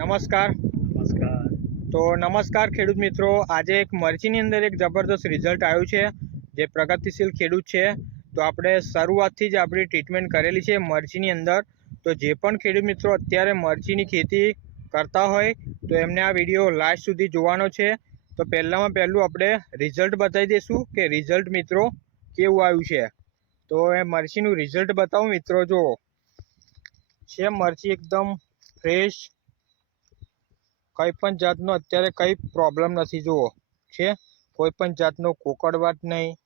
નમસ્કાર. નમસ્કાર. તો નમસ્કાર ખેડૂત મિત્રો. આજે એક મરચીની અંદર એક જબરદસ્ત રિઝલ્ટ આવ્યું છે. જે પ્રગતિશીલ ખેડૂત છે, તો આપણે શરૂઆતથી જ આપણી ટ્રીટમેન્ટ કરેલી છે મરચીની અંદર. તો જે પણ ખેડૂત મિત્રો અત્યારે મરચીની ખેતી કરતા હોય તો એમને આ વિડીયો લાસ્ટ સુધી જોવાનો છે. તો પહેલાં આપણે રિઝલ્ટ બતાવી દઈશું કે રિઝલ્ટ મિત્રો કેવું આવ્યું છે. તો એ મરચીનું રિઝલ્ટ બતાવું મિત્રો. જો છે મરચી એકદમ ફ્રેશ, કંઈ પણ જાતનો અત્યારે કંઈ પ્રોબ્લેમ નથી. જુઓ છે, કોઈ પણ જાતનો કોકડવાટ નહીં,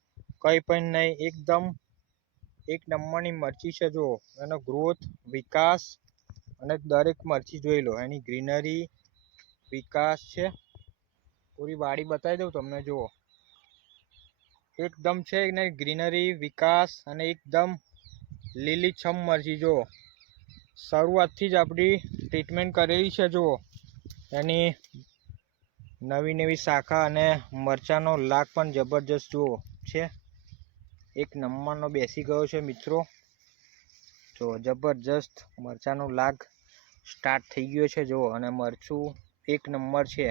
કંઈ પણ નહીં, એકદમ એક નંબરની મરચી છે. જુઓ એનો ગ્રોથ, વિકાસ અને દરેક મરચી જોઈ લો, એની ગ્રીનરી, વિકાસ છે. પૂરી વાડી બતાવી દઉં તમને. જુઓ એકદમ છે ને ગ્રીનરી, વિકાસ અને એકદમ લીલીછમ મરચી. જુઓ શરૂઆતથી જ આપણી ટ્રીટમેન્ટ કરેલી છે. જુઓ એની નવી શાખા અને મરચાંનો લાગ પણ જબરજસ્ત જુઓ છે, એક નંબરનો બેસી ગયો છે મિત્રો. જો જબરજસ્ત મરચાંનો લાગ સ્ટાર્ટ થઈ ગયો છે. જુઓ અને મરચું એક નંબર છે,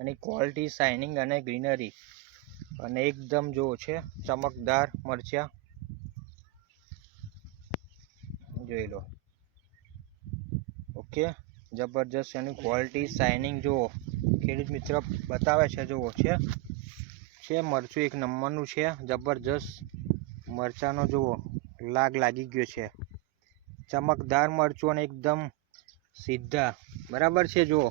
એની ક્વોલિટી, શાઇનિંગ અને ગ્રીનરી અને એકદમ જુઓ છે ચમકદાર મરચાં જોઈ લો. ઓકે, જબરજસ્ત એની ક્વોલિટી, શાઇનિંગ જુઓ ખેડૂત મિત્ર બતાવે છે. જુઓ છે મરચું એક નંબરનું છે, જબરજસ્ત મરચાંનો જુઓ લાગ લાગી ગયો છે, ચમકદાર મરચું અને એકદમ સીધા બરાબર છે. જુઓ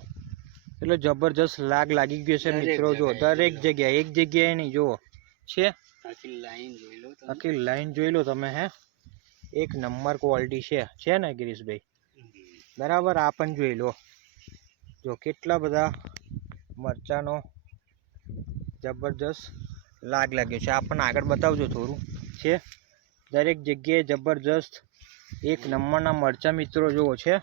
એટલે જબરજસ્ત લાગ લાગી ગયો છે મિત્રો. જો દરેક જગ્યાએ, એક જગ્યાએ નહીં, જુઓ છે આખી લાઈન જોઈ લો તમે. હે એક નંબર ક્વોલિટી છે ને ગિરીશભાઈ? બરાબર. આ પણ જોઈ લો. જો કેટલા બધા મરચાંનો જબરજસ્ત લાગ લાગ્યો છે. આ પણ આગળ બતાવજો થોડું. છે દરેક જગ્યાએ જબરજસ્ત એક નંબરના મરચાં મિત્રો જુઓ છે.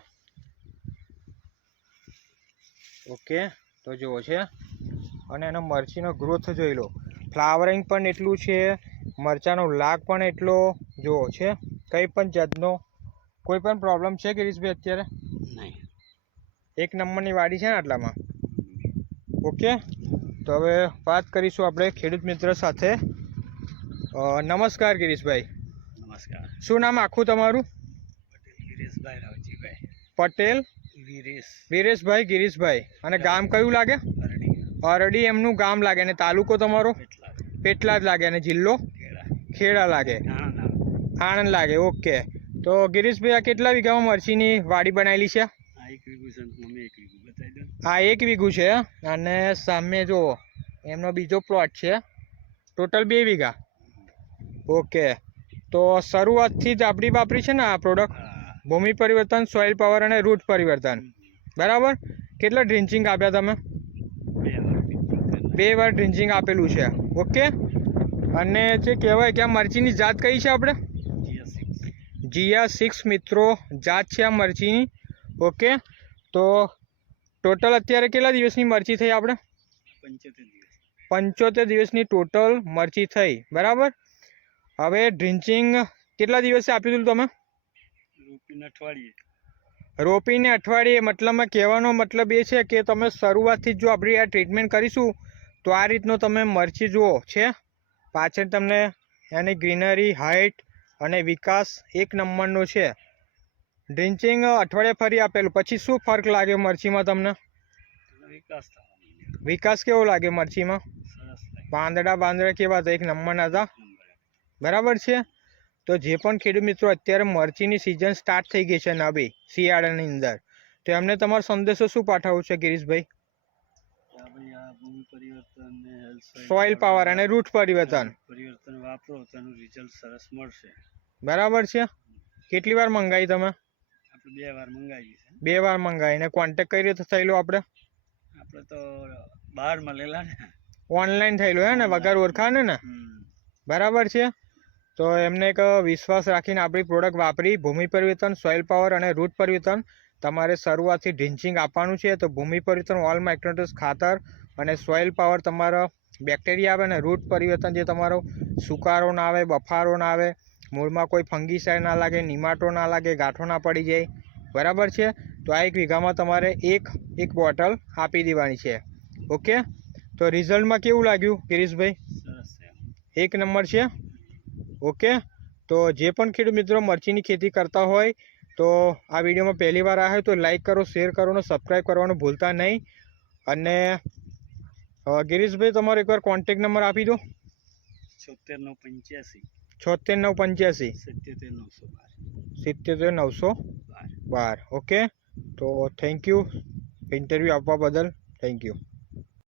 ઓકે, તો જુઓ છે અને એનો મરચીનો ગ્રોથ જોઈ લો, ફ્લાવરિંગ પણ એટલું છે, મરચાંનો લાગ પણ એટલો જુઓ છે. કંઈ પણ જાતનો કોઈ પણ પ્રોબ્લેમ છે ગિરીશભાઈ અત્યારે? નહીં, એક નંબરની વાડી છે ને આટલામાં. ઓકે, તો હવે વાત કરીશું આપણે ખેડૂત મિત્ર સાથે. નમસ્કાર ગિરીશભાઈ. નમસ્કાર. શું નામ આખું તમારું? પટેલ ગિરીશભાઈ રાવજીભાઈ. પટેલ વીરેશભાઈ ગિરીશભાઈ. અને ગામ કયું લાગે? અરડી એમનું ગામ લાગે. અને તાલુકો તમારો પેટલાદ લાગે. અને જિલ્લો ખેડા લાગે, આણંદ લાગે. ઓકે, તો ગિરીશભાઈ આ કેટલા વીઘામાં મરચીની વાડી બનાવેલી છે? આ 1 વીઘું છે. અને સામે જુઓ એમનો બીજો પ્લોટ છે, ટોટલ 2 વીઘા. ઓકે, તો શરૂઆતથી જ આપણી વાપરી છે ને આ પ્રોડક્ટ? ભૂમિ પરિવર્તન, સોઇલ પાવર અને રૂટ પરિવર્તન. બરાબર. કેટલા ડ્રિન્ચિંગ આપ્યા તમે? 2 વાર ડ્રિન્ચિંગ આપેલું છે. ઓકે, અને જે કહેવાય કે આ મરચીની જાત કઈ છે આપણે? જીયા 6 મિત્રો જાત છે આ મરચીની. ઓકે, તો ટોટલ અત્યારે કેટલા દિવસની મરચી થઈ આપણે? 75 દિવસની ટોટલ મરચી થઈ. બરાબર. હવે ડ્રિન્ચિંગ કેટલા દિવસે આપ્યું હતું તમે? રોપીને અઠવાડિયે. મતલબમાં કહેવાનો મતલબ એ છે કે તમે શરૂઆતથી જો આપણી આ ટ્રીટમેન્ટ કરીશું તો આ રીતનો તમે મરચી જુઓ છે. પાછળ તમને એની ગ્રીનરી, હાઇટ અને વિકાસ એક નંબરનો છે. ડ્રિન્ચિંગ અઠવાડિયે ફરી આપેલું પછી શું ફરક લાગ્યો મરચીમાં તમને? વિકાસ કેવો લાગ્યો મરચીમાં? પાંદડા કેવા હતા? એક નંબરના હતા. બરાબર છે. તો જે પણ ખેડૂત મિત્રો અત્યારે મરચીની સિઝન સ્ટાર્ટ થઈ ગઈ છે નવી શિયાળાની અંદર, તો એમને તમારો સંદેશો શું પાઠવવું છે ગિરીશભાઈ? સોઇલ પાવર અને રૂટ પરિવર્તન વાપરો તો એનું રિઝલ્ટ સરસ મળશે. બરાબર છે. કેટલી વાર મંગાવી તમે? આપણે 2 વાર મંગાવી છે. 2 વાર મંગાવી. અને કોન્ટેક્ટ કઈ રીતે થયેલો આપણે તો બહાર મળેલા ને, ઓનલાઈન થયેલો હે ને, વગર ઓળખાણ ને? બરાબર છે. તો એમને એક વિશ્વાસ રાખીને આપણી પ્રોડક્ટ વાપરી. ભૂમિ પરિવર્તન, સોઇલ પાવર અને રૂટ પરિવર્તન. તમારે શરૂઆતથી ડ્રિન્ચિંગ આપવાનું છે. તો ભૂમિ પરિવર્તન ઓલ માઇક્રોન્યુટ્રન્ટ્સ ખાતર અને સોઇલ પાવર તમારો બેક્ટેરિયા આવે, અને રૂટ પરિવર્તન જે તમારો સુકારો ના આવે, બફારો ના આવે, મૂળમાં કોઈ ફંગીસાઇડ ના લાગે, નિમાટો ના લાગે, ગાંઠો ના પડી જાય. બરાબર છે. તો આ 1 વીઘામાં તમારે એક બોટલ આપી દેવાની છે. ઓકે, તો રિઝલ્ટમાં કેવું લાગ્યું ગિરીશભાઈ? સરસ છે. 1 નંબર છે. ઓકે, તો જે પણ ખેડૂત મિત્રો મરચીની ખેતી કરતા હોય તો આ વિડીયોમાં પહેલી વાર આવ્યા હોય તો લાઈક કરો, શેર કરો અને સબસ્ક્રાઈબ કરવાનું ભૂલતા નહીં. અને ગિરીશભાઈ તમારો એકવાર કોન્ટેક નંબર આપી દો. 76 76 985 77 912 77 912. ઓકે, તો થેન્ક યુ ઇન્ટરવ્યૂ આપવા બદલ. Thank you.